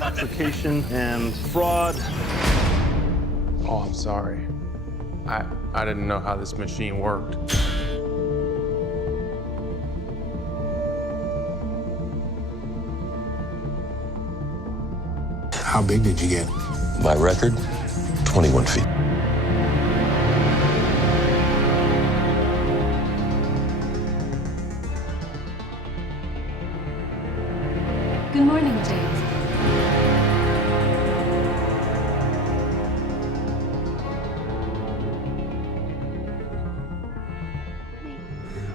Application and fraud. Oh, I'm sorry. I didn't know how this machine worked. How big did you get? My record, 21 feet. Good morning, James.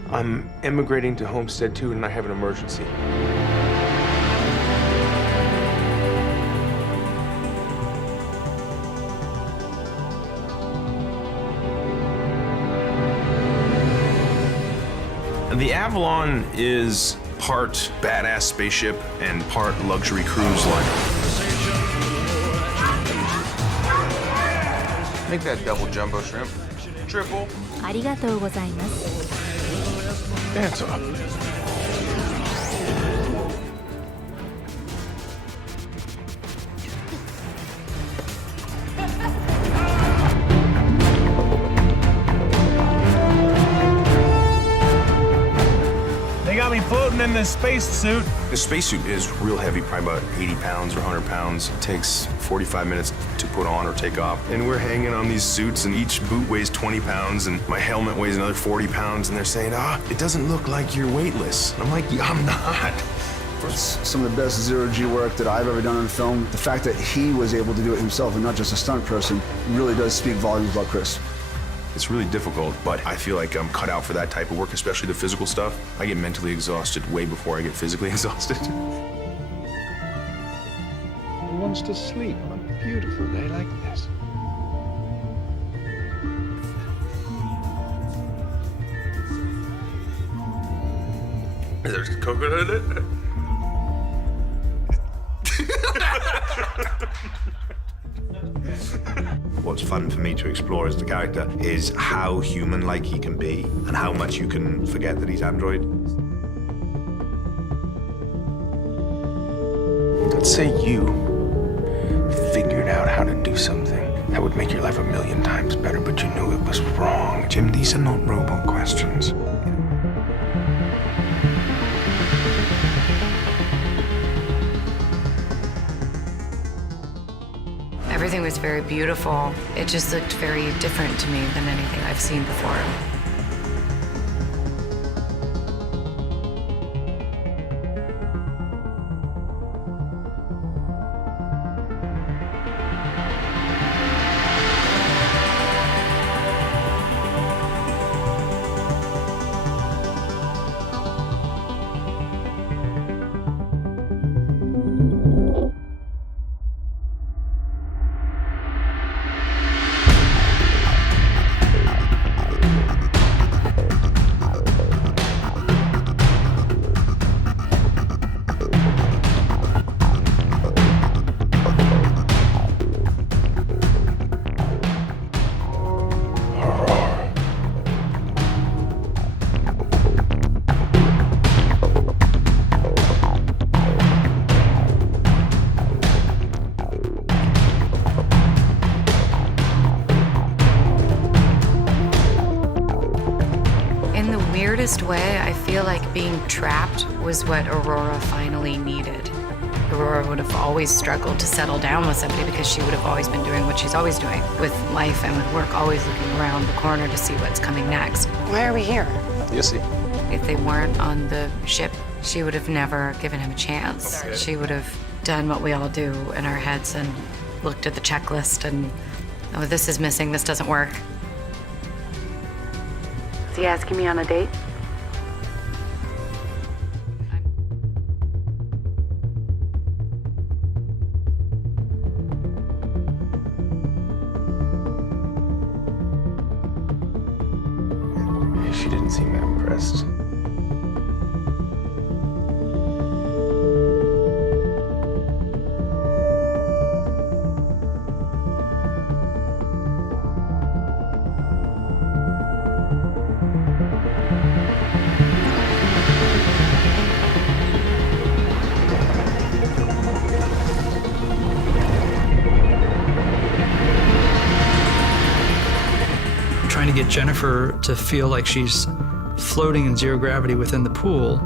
I'm immigrating to Homestead 2 and I have an emergency. The Avalon is part badass spaceship and part luxury cruise liner. Make that double jumbo shrimp. Triple. ありがとうございます。 Dance off. They got me floating in this spacesuit. The spacesuit is real heavy, probably about 80 pounds or 100 pounds. It takes 45 minutes to put on or take off. And we're hanging on these suits, and each boot weighs 20 pounds, and my helmet weighs another 40 pounds, and they're saying, it doesn't look like you're weightless. And I'm like, yeah, I'm not. It's some of the best zero-G work that I've ever done in a film. The fact that he was able to do it himself and not just a stunt person really does speak volumes about Chris. It's really difficult, but I feel like I'm cut out for that type of work, especially the physical stuff. I get mentally exhausted way before I get physically exhausted. Who wants to sleep on a beautiful day like this? There's coconut in it? What's fun for me to explore as the character is how human-like he can be and how much you can forget that he's android. Let's say you figured out how to do something that would make your life 1,000,000 times better, but you knew it was wrong. Jim, these are not robot questions. Everything was very beautiful. It just looked very different to me than anything I've seen before. Weirdest way, I feel like being trapped was what Aurora finally needed. Aurora would have always struggled to settle down with somebody because she would have always been doing what she's always doing with life and with work, always looking around the corner to see what's coming next. Why are we here? You'll see. If they weren't on the ship, she would have never given him a chance. She would have done what we all do in our heads and looked at the checklist and, oh, this is missing, this doesn't work. Is he asking me on a date? She didn't seem impressed. get Jennifer to feel like she's floating in zero gravity within the pool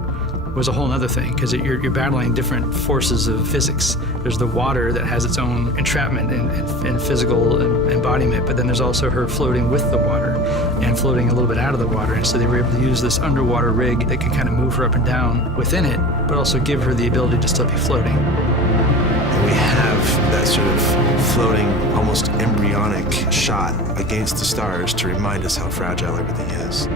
was a whole other thing, because you're battling different forces of physics. There's the water that has its own entrapment and physical embodiment, but then there's also her floating with the water and floating a little bit out of the water. And so they were able to use this underwater rig that can kind of move her up and down within it, but also give her the ability to still be floating. And we have that sort of floating, almost embryonic shot against the stars to remind us how fragile everything is.